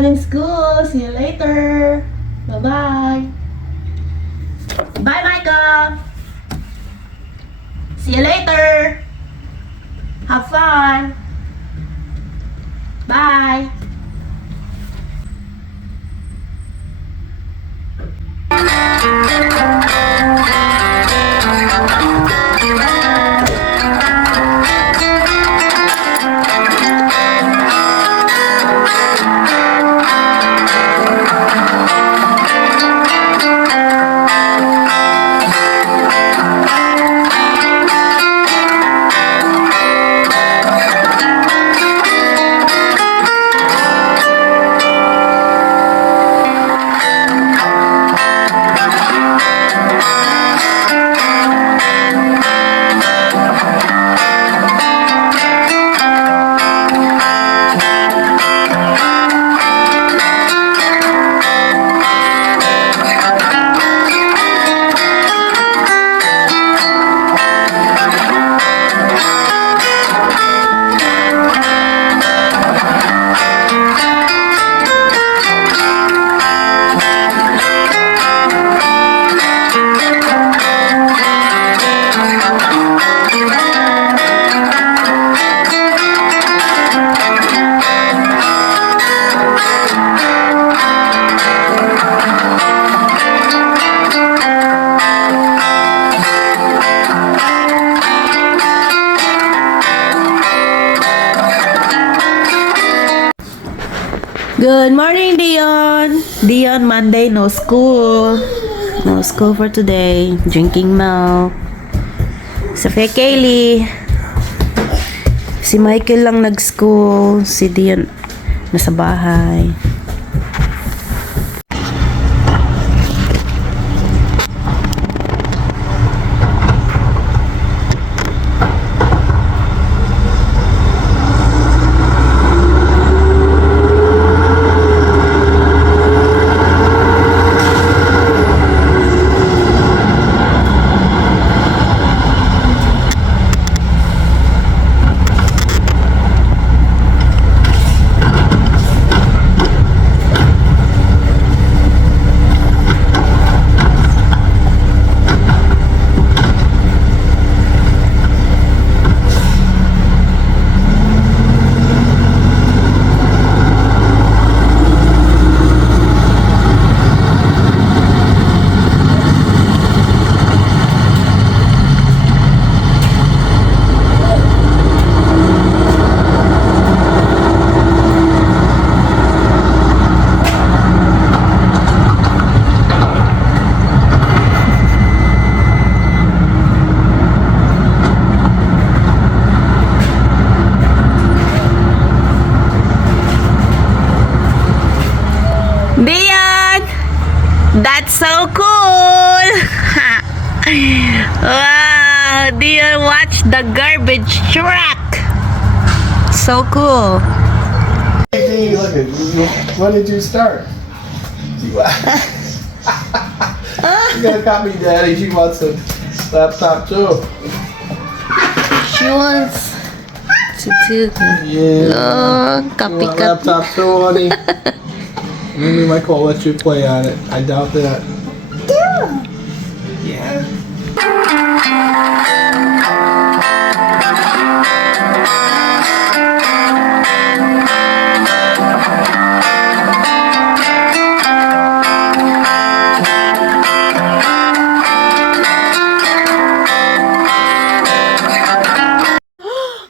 everyone in school. See you later. Bye-bye. Bye, Micah. See you later. Have fun. Bye. Good morning, Dion. Dion, Monday, no school. No school for today. Drinking milk. Sophia Kaylee. Si Michael lang nag-school. Si Dion nasa bahay. Dion! That's so cool! Wow! Dion, watch the garbage truck! So cool! Hey, look at you. When did you start? You gotta copy Daddy. She wants a laptop too. She wants to do Yeah. oh, You copy want a copy. laptop too, honey? Maybe Michael will let you play on it. I doubt that. Yeah.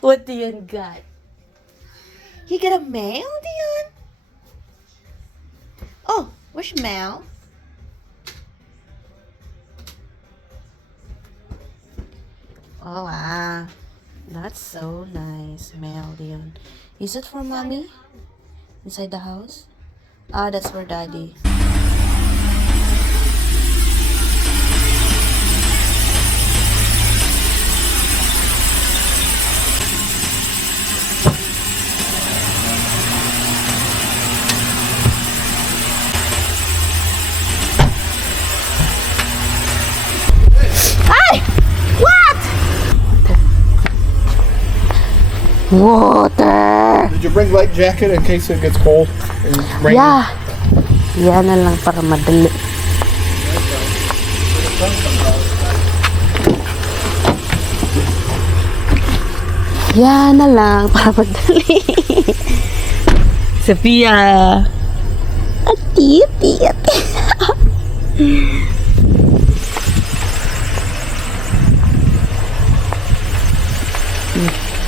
What Dion got? You got a mail, Dion? Oh, where's mail? Oh wow, that's so nice, mail, Dion. Is it for mommy? Inside the house? Ah, that's for daddy. Water! Did you bring light jacket in case it gets cold and rainy? Yeah. Yan na lang para madali. Yan na lang para madali. Sophia. Ati.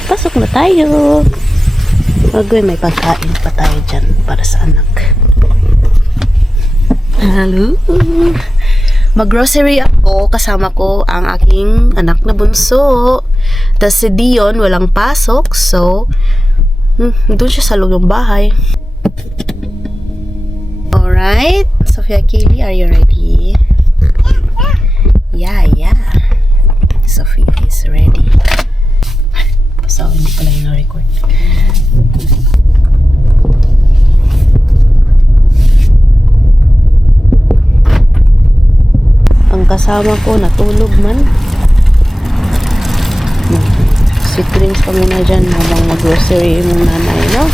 Pasok na tayo. Bagoy, may pagkain pa tayo dyan para sa anak. Hello. Mag-grocery ako. Kasama ko ang aking anak na bunso. Tapos si Dion, walang pasok. So, doon siya sa loob ng bahay. Alright. Sophia Kaylee, are you ready? Yeah. Sophia is ready. So, hindi pala yung na-record. Ang kasama ko natulog man. Sweet drinks pa muna dyan habang mag-grocery yung nanay, no?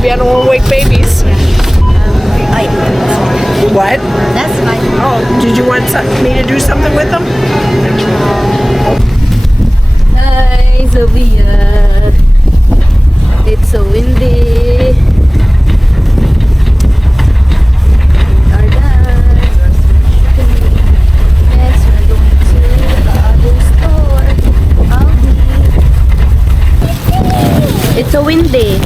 I don't want to wake babies. What? That's fine. Oh, did you want me to do something with them? Hi, Sophia. It's so windy. We are done. Next, we're going to the other store. Aldi. It's so windy.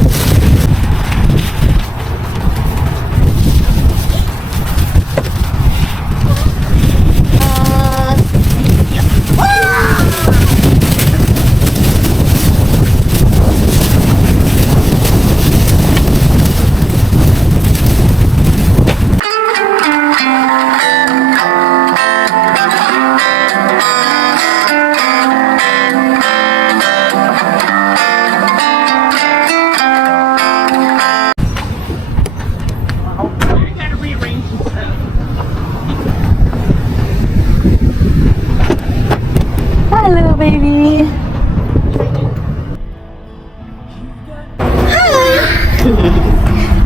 Hello, baby.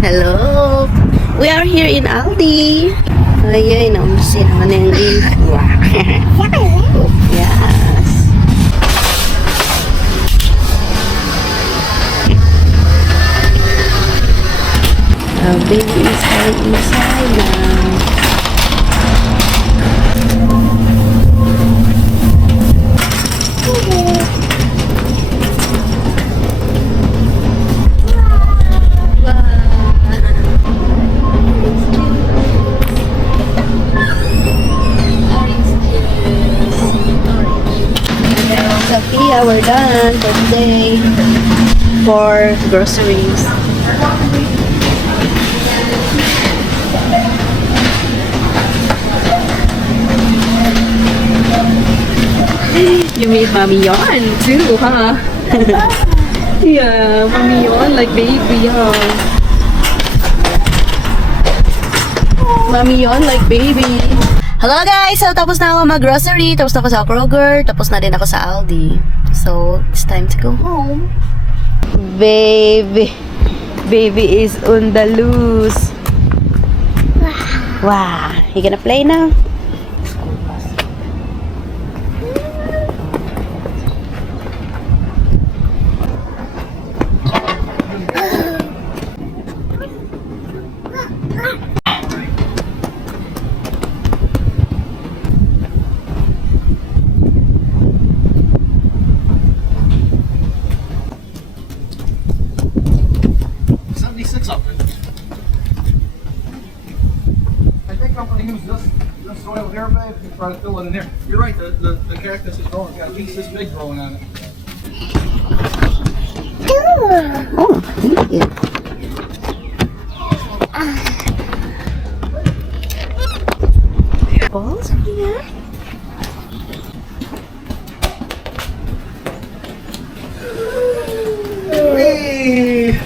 Hello. We are here in Aldi. Ayun, naumsin naman yung yes. Our baby is inside now. Sophia, we're done for today for groceries. You made mommy yarn too, huh? Yeah, mommy yun, like baby, huh? Mommy yun, like baby. Hello guys! So, tapos na ako mag-grocery, tapos na ako sa Kroger, tapos na din ako sa Aldi. So, it's time to go home. Baby! Baby is on the loose. Wow! You gonna play now? I'm going to use this soil here, babe, and try to fill it in here. You're right, the cactus is growing. It's got a piece this big growing on it. Oh, thank you. Balls here? Whee!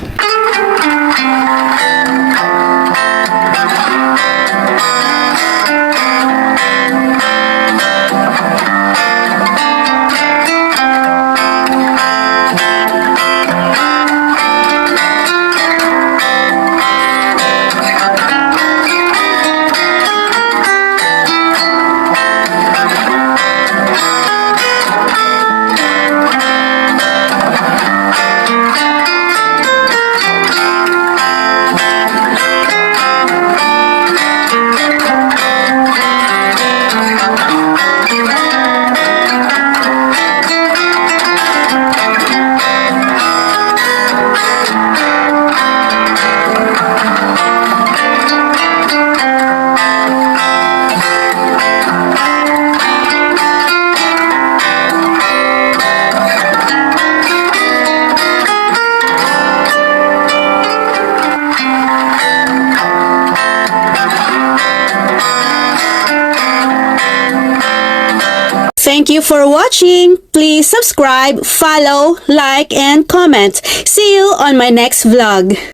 Thank you for watching. Please subscribe, follow, like, and comment. See you on my next vlog.